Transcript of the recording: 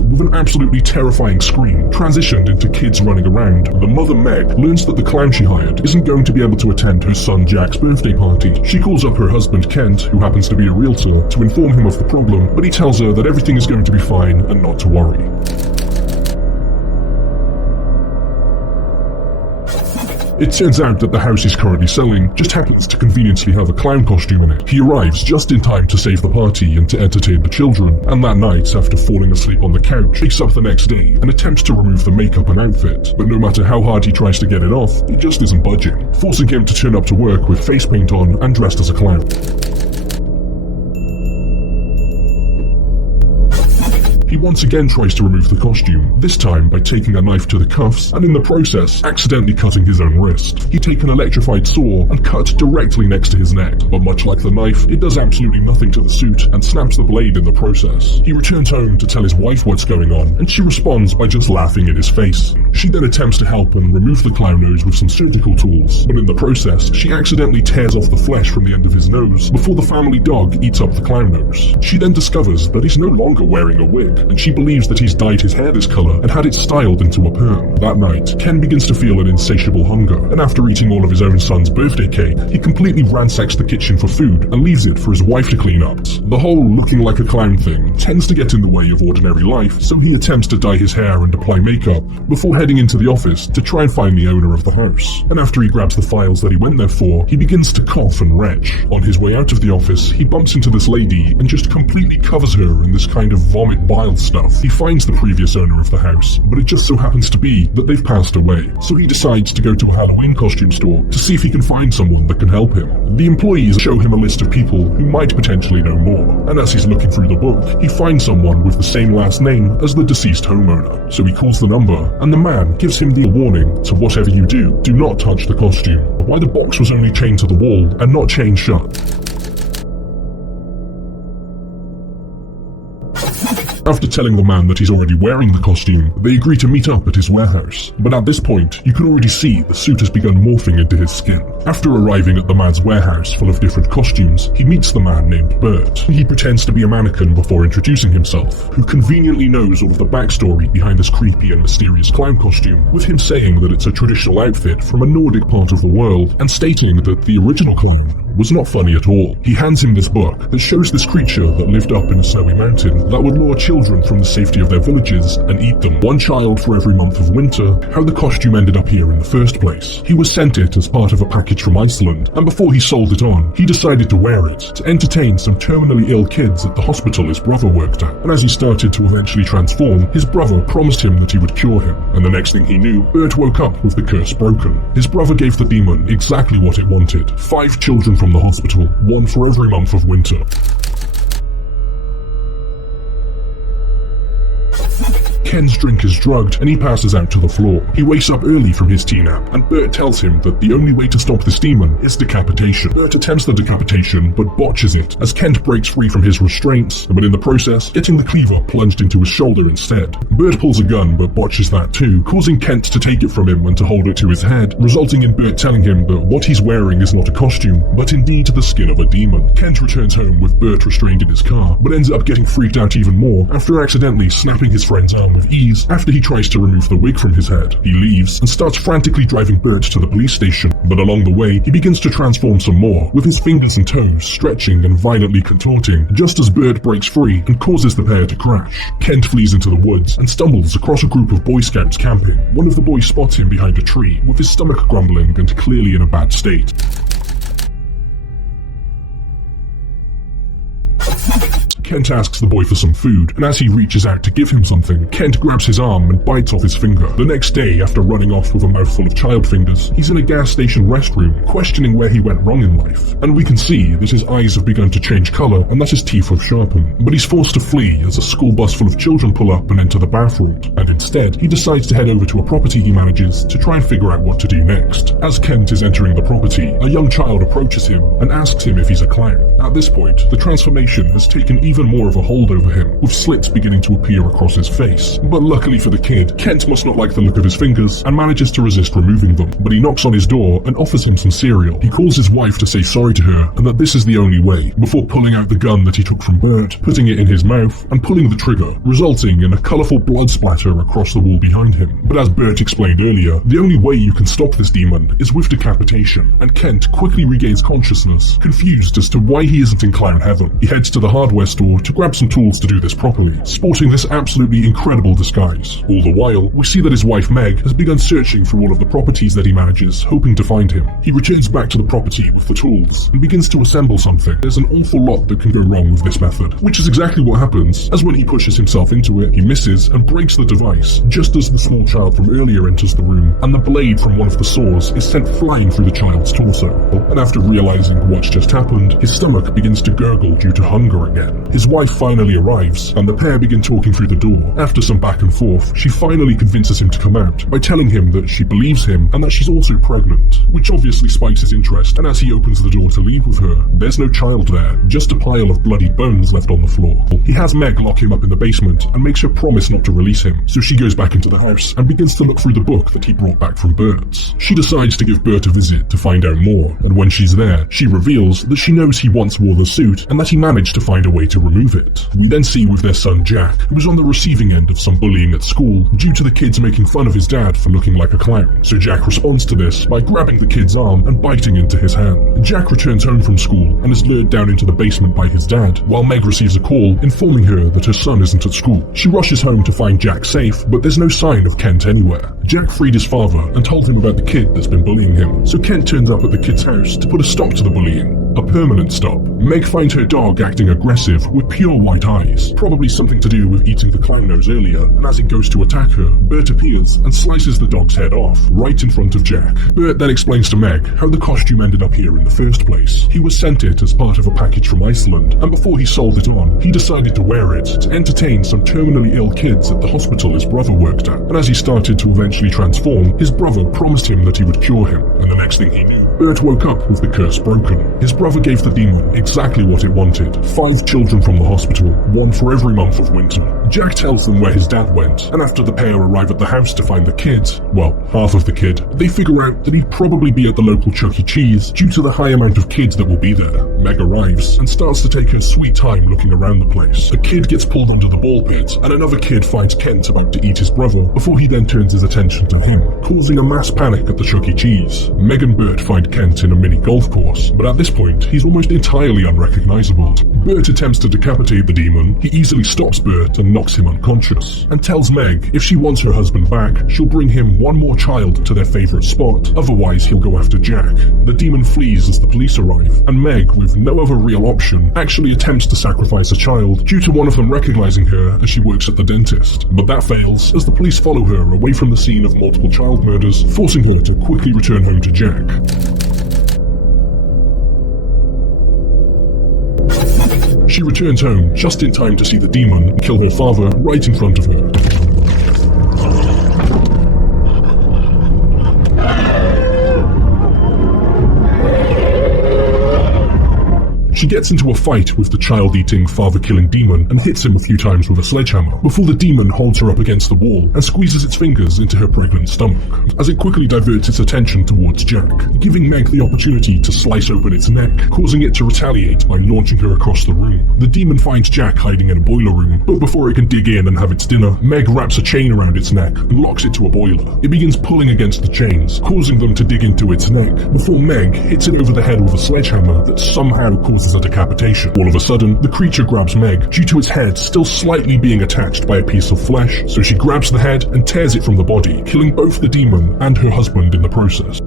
begins with an absolutely terrifying scream, transitioned into kids running around. The mother, Meg, learns that the clown she hired isn't going to be able to attend her son Jack's birthday party. She calls up her husband Kent, who happens to be a realtor, to inform him of the problem, but he tells her that everything is going to be fine and not to worry. It turns out that the house he's currently selling just happens to conveniently have a clown costume in it. He arrives just in time to save the party and to entertain the children, and that night, after falling asleep on the couch, wakes up the next day and attempts to remove the makeup and outfit. But no matter how hard he tries to get it off, it just isn't budging, forcing him to turn up to work with face paint on and dressed as a clown. He once again tries to remove the costume, this time by taking a knife to the cuffs and in the process accidentally cutting his own wrist. He takes an electrified saw and cut directly next to his neck, but much like the knife, it does absolutely nothing to the suit and snaps the blade in the process. He returns home to tell his wife what's going on, and she responds by just laughing in his face. She then attempts to help and remove the clown nose with some surgical tools, but in the process, she accidentally tears off the flesh from the end of his nose before the family dog eats up the clown nose. She then discovers that he's no longer wearing a wig, and she believes that he's dyed his hair this color and had it styled into a perm. That night, Ken begins to feel an insatiable hunger, and after eating all of his own son's birthday cake, he completely ransacks the kitchen for food and leaves it for his wife to clean up. The whole looking like a clown thing tends to get in the way of ordinary life, so he attempts to dye his hair and apply makeup before heading into the office to try and find the owner of the house. And after he grabs the files that he went there for, he begins to cough and retch. On his way out of the office, he bumps into this lady and just completely covers her in this kind of vomit bile stuff. He finds the previous owner of the house, but it just so happens to be that they've passed away. So he decides to go to a Halloween costume store to see if he can find someone that can help him. The employees show him a list of people who might potentially know more, and as he's looking through the book, he finds someone with the same last name as the deceased homeowner. So he calls the number, and the man gives him the warning to whatever you do not touch the costume. Why the box was only chained to the wall and not chained shut. After telling the man that he's already wearing the costume, they agree to meet up at his warehouse. But at this point, you can already see the suit has begun morphing into his skin. After arriving at the man's warehouse full of different costumes, he meets the man named Bert. He pretends to be a mannequin before introducing himself, who conveniently knows all of the backstory behind this creepy and mysterious clown costume, with him saying that it's a traditional outfit from a Nordic part of the world, and stating that the original clown was not funny at all. He hands him this book that shows this creature that lived up in a snowy mountain that would lure children from the safety of their villages and eat them. One child for every month of winter. How the costume ended up here in the first place. He was sent it as part of a package from Iceland, and before he sold it on, he decided to wear it to entertain some terminally ill kids at the hospital his brother worked at. And as he started to eventually transform, his brother promised him that he would cure him, and the next thing he knew, Bert woke up with the curse broken. His brother gave the demon exactly what it wanted: 5 children from the hospital, 1 for every month of winter. Ken's drink is drugged and he passes out to the floor. He wakes up early from his tea nap, and Bert tells him that the only way to stop this demon is decapitation. Bert attempts the decapitation but botches it as Kent breaks free from his restraints, but in the process, getting the cleaver plunged into his shoulder instead. Bert pulls a gun but botches that too, causing Kent to take it from him and to hold it to his head, resulting in Bert telling him that what he's wearing is not a costume, but indeed the skin of a demon. Kent returns home with Bert restrained in his car, but ends up getting freaked out even more after accidentally snapping his friend's arm with ease after he tries to remove the wig from his head. He leaves and starts frantically driving Bert to the police station, but along the way he begins to transform some more, with his fingers and toes stretching and violently contorting, just as Bert breaks free and causes the pair to crash. Kent flees into the woods and stumbles across a group of Boy Scouts camping. One of the boys spots him behind a tree, with his stomach grumbling and clearly in a bad state. Kent asks the boy for some food, and as he reaches out to give him something, Kent grabs his arm and bites off his finger. The next day, after running off with a mouthful of child fingers, he's in a gas station restroom, questioning where he went wrong in life. And we can see that his eyes have begun to change colour and that his teeth have sharpened. But he's forced to flee as a school bus full of children pull up and enter the bathroom. And instead, he decides to head over to a property he manages to try and figure out what to do next. As Kent is entering the property, a young child approaches him and asks him if he's a clown. At this point, the transformation has taken even more of a hold over him, with slits beginning to appear across his face. But luckily for the kid, Kent must not like the look of his fingers and manages to resist removing them. But he knocks on his door and offers him some cereal. He calls his wife to say sorry to her and that this is the only way, before pulling out the gun that he took from Bert, putting it in his mouth and pulling the trigger, resulting in a colourful blood splatter across the wall behind him. But as Bert explained earlier, the only way you can stop this demon is with decapitation, and Kent quickly regains consciousness, confused as to why he isn't in clown heaven. He heads to the hardware store to grab some tools to do this properly, sporting this absolutely incredible disguise. All the while, we see that his wife Meg has begun searching through all of the properties that he manages, hoping to find him. He returns back to the property with the tools and begins to assemble something. There's an awful lot that can go wrong with this method, which is exactly what happens, as when he pushes himself into it, he misses and breaks the device, just as the small child from earlier enters the room, and the blade from one of the saws is sent flying through the child's torso. And after realizing what's just happened, his stomach begins to gurgle due to hunger again. His wife finally arrives, and the pair begin talking through the door. After some back and forth, she finally convinces him to come out by telling him that she believes him and that she's also pregnant, which obviously spikes his interest, and as he opens the door to leave with her, there's no child there, just a pile of bloody bones left on the floor. He has Meg lock him up in the basement and makes her promise not to release him, so she goes back into the house and begins to look through the book that he brought back from Bert's. She decides to give Bert a visit to find out more, and when she's there, she reveals that she knows he once wore the suit and that he managed to find a way to remove it. We then see with their son Jack, who was on the receiving end of some bullying at school due to the kids making fun of his dad for looking like a clown. So Jack responds to this by grabbing the kid's arm and biting into his hand. Jack returns home from school and is lured down into the basement by his dad, while Meg receives a call informing her that her son isn't at school. She rushes home to find Jack safe, but there's no sign of Kent anywhere. Jack freed his father and told him about the kid that's been bullying him, so Kent turns up at the kid's house to put a stop to the bullying. A permanent stop. Meg finds her dog acting aggressive with pure white eyes, probably something to do with eating the clown nose earlier, and as it goes to attack her, Bert appears and slices the dog's head off, right in front of Jack. Bert then explains to Meg how the costume ended up here in the first place. He was sent it as part of a package from Iceland, and before he sold it on, he decided to wear it to entertain some terminally ill kids at the hospital his brother worked at, and as he started to eventually transform, his brother promised him that he would cure him, and the next thing he knew, Bert woke up with the curse broken. His brother gave the demon exactly what it wanted, 5 children from the hospital, 1 for every month of winter. Jack tells them where his dad went, and after the pair arrive at the house to find the kid, well, half of the kid, they figure out that he'd probably be at the local Chuck E. Cheese due to the high amount of kids that will be there. Meg arrives and starts to take her sweet time looking around the place. A kid gets pulled onto the ball pit, and another kid finds Kent about to eat his brother before he then turns his attention to him, causing a mass panic at the Chuck E. Cheese. Meg and Bert find Kent in a mini golf course, but at this point, he's almost entirely unrecognizable. Bert attempts to decapitate the demon. He easily stops Bert and knocks him unconscious, and tells Meg if she wants her husband back, she'll bring him one more child to their favorite spot, otherwise he'll go after Jack. The demon flees as the police arrive, and Meg, with no other real option, actually attempts to sacrifice a child due to one of them recognizing her as she works at the dentist. But that fails as the police follow her away from the scene of multiple child murders, forcing her to quickly return home to Jack. She returns home just in time to see the demon kill her father right in front of her. She gets into a fight with the child-eating, father-killing demon and hits him a few times with a sledgehammer, before the demon holds her up against the wall and squeezes its fingers into her pregnant stomach, as it quickly diverts its attention towards Jack, giving Meg the opportunity to slice open its neck, causing it to retaliate by launching her across the room. The demon finds Jack hiding in a boiler room, but before it can dig in and have its dinner, Meg wraps a chain around its neck and locks it to a boiler. It begins pulling against the chains, causing them to dig into its neck, before Meg hits it over the head with a sledgehammer that somehow causes a decapitation. All of a sudden, the creature grabs Meg due to its head still slightly being attached by a piece of flesh, so she grabs the head and tears it from the body, killing both the demon and her husband in the process.